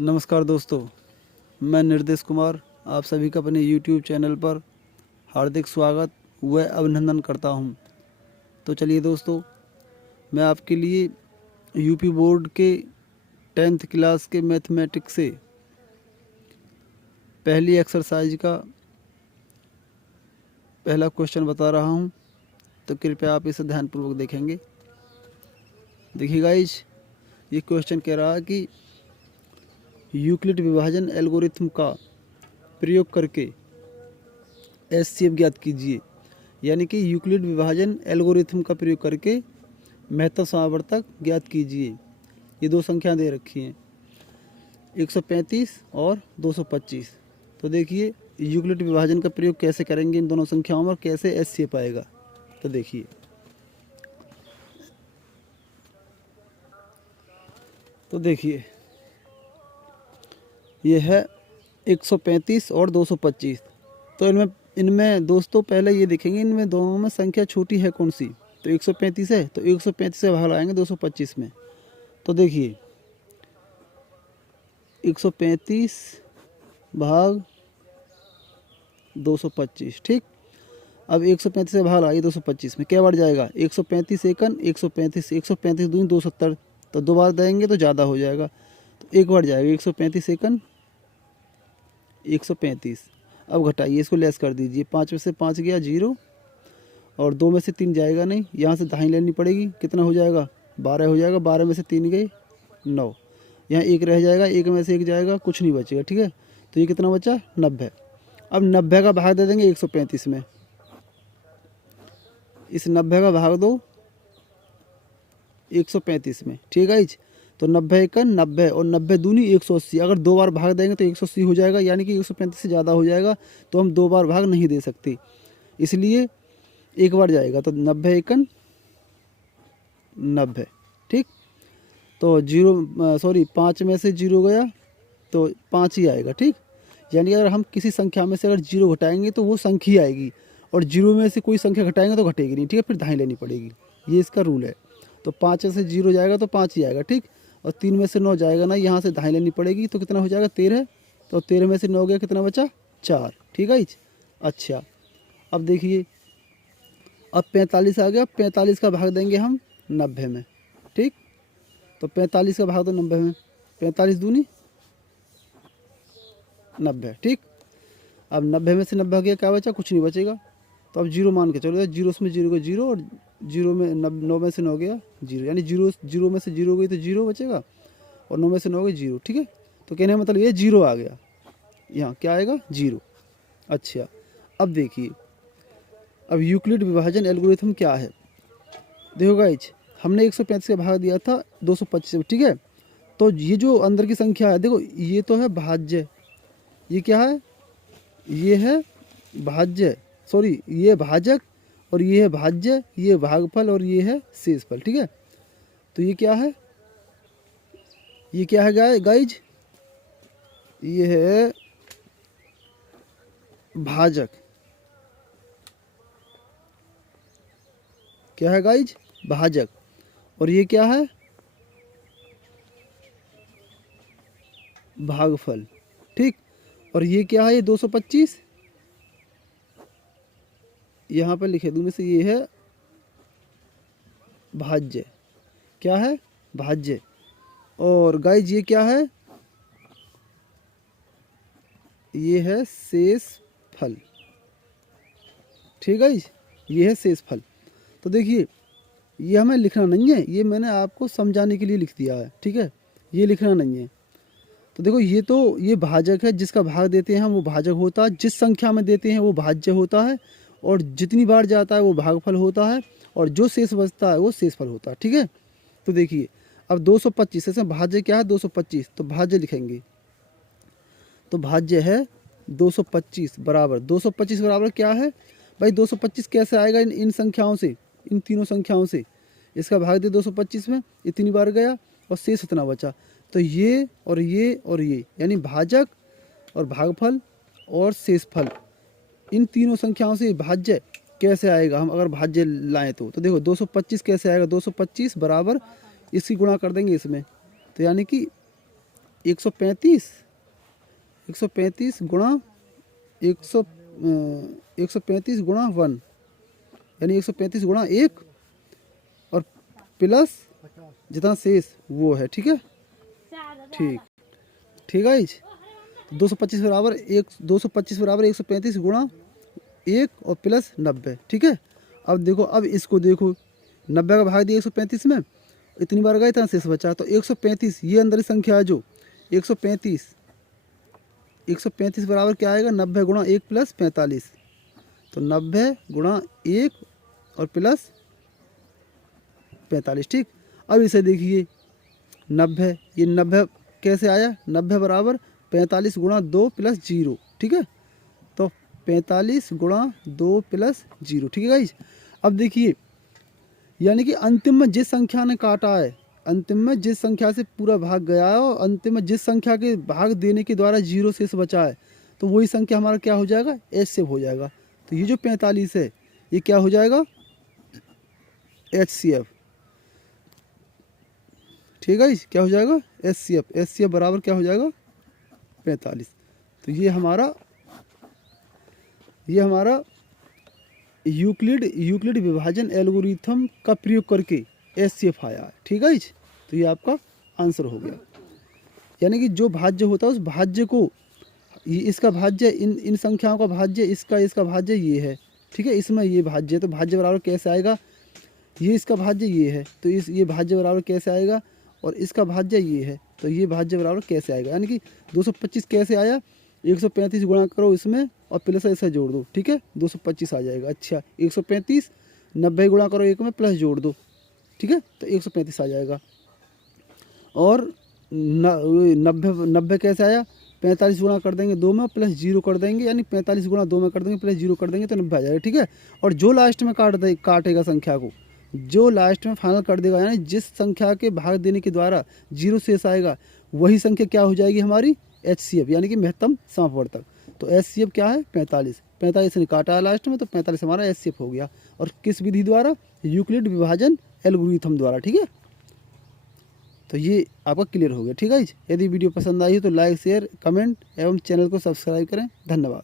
नमस्कार दोस्तों, मैं निर्देश कुमार आप सभी का अपने YouTube चैनल पर हार्दिक स्वागत व अभिनंदन करता हूं। तो चलिए दोस्तों, मैं आपके लिए यूपी बोर्ड के 10th क्लास के मैथमेटिक्स से पहली एक्सरसाइज का पहला क्वेश्चन बता रहा हूं, तो कृपया आप इसे ध्यानपूर्वक देखेंगे। देखिए गाइस, ये क्वेश्चन कह रहा है कि यूक्लिड विभाजन एल्गोरिथम का प्रयोग करके एचसीएफ ज्ञात कीजिए। यानी कि यूक्लिड विभाजन एल्गोरिथम का प्रयोग करके महत्तम समावर्तक ज्ञात कीजिए। ये दो संख्या दे रखी हैं, 135 और 225। तो देखिए यूक्लिड विभाजन का प्रयोग कैसे करेंगे इन दोनों संख्याओं में, कैसे एचसीएफ आएगा। तो देखिए, ये है 135 और 225। तो इनमें दोस्तों पहले ये देखेंगे इनमें दोनों में संख्या छोटी है कौन सी। तो 135 है, तो 135 से भाग लाएंगे 225 में। तो देखिए 135 भाग 225, ठीक। अब 135 से भाग लाइए 225 में, क्या बढ़ जाएगा? 135 एकन 135, 135 दूनी 270। तो दो बार देंगे तो ज़्यादा हो जाएगा, तो एक बढ़ जाएगा 135 एकन 135। अब घटाइए, इसको लेस कर दीजिए। 5 में से 5 गया 0, और 2 में से 3 जाएगा नहीं, यहाँ से दहाई लेनी पड़ेगी। कितना हो जाएगा? 12 हो जाएगा। 12 में से 3 गए 9, यहाँ 1 रह जाएगा, 1 में से 1 जाएगा, कुछ नहीं बचेगा, ठीक है। तो ये कितना बचा? 90। अब 90 का भाग दे देंगे 135 में। इस 90 का भाग दो 135 में, ठीक है। तो 90 एकन 90 और 90 दूनी 180। अगर दो बार भाग देंगे तो 180 हो जाएगा, यानी कि 135 से ज़्यादा हो जाएगा। तो हम दो बार भाग नहीं दे सकते, इसलिए एक बार जाएगा। तो 90 एकन 90, ठीक। तो 5 में से 0 गया तो 5 ही आएगा, ठीक। यानी अगर हम किसी संख्या में से अगर 0 घटाएंगे तो वो संख्या ही आएगी, और 0 में से कोई संख्या घटाएंगे तो घटेगी नहीं, ठीक है। फिर दहाई लेनी पड़ेगी, ये इसका रूल है। तो 5 में से 0 जाएगा तो 5 ही आएगा, ठीक। और 3 में से 9 जाएगा ना, यहाँ से दहाई लेनी पड़ेगी। तो कितना हो जाएगा? 13। तो 13 में से 9 गया, कितना बचा? 4, ठीक है। अच्छा, अब देखिए, अब 45 आ गया। 45 का भाग देंगे हम 90 में, ठीक। तो 45 का भाग दो 90 में, 45 दूनी 90, ठीक। अब 90 में से 90 गया, क्या बचा? कुछ नहीं बचेगा। तो अब 0 मान के चलो, 0 में 0 का 0, और 0 में 9 में से 9 गया 0, यानी 0 में से 0 गई तो 0 बचेगा, और 9 में से 9 गई 0, ठीक है। तो कहने का मतलब ये 0 आ गया, यहाँ क्या आएगा? 0। अच्छा, अब देखिए, अब यूक्लिड विभाजन एल्गोरिथम क्या है। देखो गाइज, हमने 135 का भाग दिया था 225 में, ठीक है। तो ये जो अंदर की संख्या है, देखो ये तो है भाज्य, ये क्या है? ये है भाज्य, सॉरी ये भाजक, और ये है भाज्य, ये भागफल, और ये है शेषफल, ठीक है। तो ये क्या है? ये क्या है गाइज? ये है भाजक। क्या है गाइज? भाजक। और ये क्या है? भागफल, ठीक। और ये क्या है? ये 225 यहाँ पर लिखे दूँ में से, ये है भाज्य। क्या है? भाज्य। और गाइज ये क्या है? ये है शेषफल, ठीक है। ये है शेषफल। तो देखिए, ये हमें लिखना नहीं है, ये मैंने आपको समझाने के लिए लिख दिया है, ठीक है। ये लिखना नहीं है। तो देखो, ये भाजक है, जिसका भाग देते हैं हम वो भाजक होता है, जिस संख्या में देते हैं वो भाज्य होता है, और जितनी बार जाता है वो भागफल होता है, और जो शेष बचता है वो शेषफल होता है, ठीक है। तो देखिए, अब 225, इसमें भाज्य क्या है? 225। तो भाज्य लिखेंगे, तो भाज्य है 225 बराबर, 225 बराबर क्या है भाई? 225 कैसे आएगा? इन संख्याओं से, इन तीनों संख्याओं से इसका भाग दे 225 में, इतनी बार गया, और शेष इतना बचा। तो ये और ये और ये, यानी भाजक और भागफल और शेषफल, इन तीनों संख्याओं से भाज्य कैसे आएगा? हम अगर भाज्य लाएं तो देखो 225 कैसे आएगा? 225 बराबर इसकी गुणा कर देंगे इसमें, तो यानी कि 135 गुणा 135 गुणा 1 यानी 135 गुणा 1 और प्लस जितना शेष वो है। ठीक है, ठीक है इज 225 बराबर 135 गुणा 1 और प्लस 90। ठीक है, अब देखो, अब इसको देखो, 90 का भाग दिया 135 में, इतनी बार गया इतना शेष बचा, तो 135 ये अंदर संख्या है जो 135 बराबर क्या आएगा, 90 गुणा 1 प्लस 45, तो 90 गुणा 1 और प्लस 45। ठीक, अब इसे देखिए 90, ये 90 कैसे आया, 90 बराबर 45 गुणा 2 प्लस 0। ठीक है, तो 45 गुणा 2 प्लस 0। ठीक है गाइस, अब देखिए यानी कि अंतिम में जिस संख्या ने काटा है, अंतिम में जिस संख्या से पूरा भाग गया है और अंतिम में जिस संख्या के भाग देने के द्वारा 0 शेष बचा है, तो वही संख्या हमारा क्या हो जाएगा, HCF हो जाएगा। तो ये जो 45 है ये क्या हो जाएगा, HCF। ठीक है, क्या हो जाएगा, HCF बराबर क्या हो जाएगा, 45। तो ये हमारा यूक्लिड विभाजन एल्गोरिथम का प्रयोग करके HCF आया है। ठीक है, तो ये आपका आंसर हो गया। यानी कि जो भाज्य होता है उस भाज्य को, इसका भाज्य इन संख्याओं का भाज्य इसका भाज्य ये है। ठीक है, इसमें ये भाज्य है, तो भाज्य बराबर कैसे आएगा, ये इसका भाज्य ये है, तो ये भाज्य बराबर कैसे आएगा, और इसका भाज्य ये है, तो ये भाज्य बराबर कैसे आएगा। यानी कि 225 कैसे आया, 135 गुणा करो इसमें और प्लस ऐसे जोड़ दो। ठीक है, 225 आ जाएगा। अच्छा, 135 90 गुणा करो 1 में प्लस जोड़ दो। ठीक है, तो 135 आ जाएगा। और 90 कैसे आया, 45 गुणा कर देंगे 2 में प्लस 0 कर देंगे, यानी 45 गुणा 2 में कर देंगे प्लस 0 कर देंगे तो 90 आ जाएगा। ठीक है, और जो लास्ट में काटेगा संख्या को, जो लास्ट में फाइनल कर देगा, यानी जिस संख्या के भाग देने के द्वारा 0 शेष आएगा, वही संख्या क्या हो जाएगी हमारी, HCF, यानी कि महत्तम समापवर्तक। तो HCF क्या है, 45 ने काटा है लास्ट में, तो 45 हमारा HCF हो गया। और किस विधि द्वारा, यूक्लिड विभाजन एल्गोरिथम द्वारा। ठीक है, तो ये आपका क्लियर हो गया। ठीक है, यदि वीडियो पसंद आई हो तो लाइक शेयर कमेंट एवं चैनल को सब्सक्राइब करें। धन्यवाद।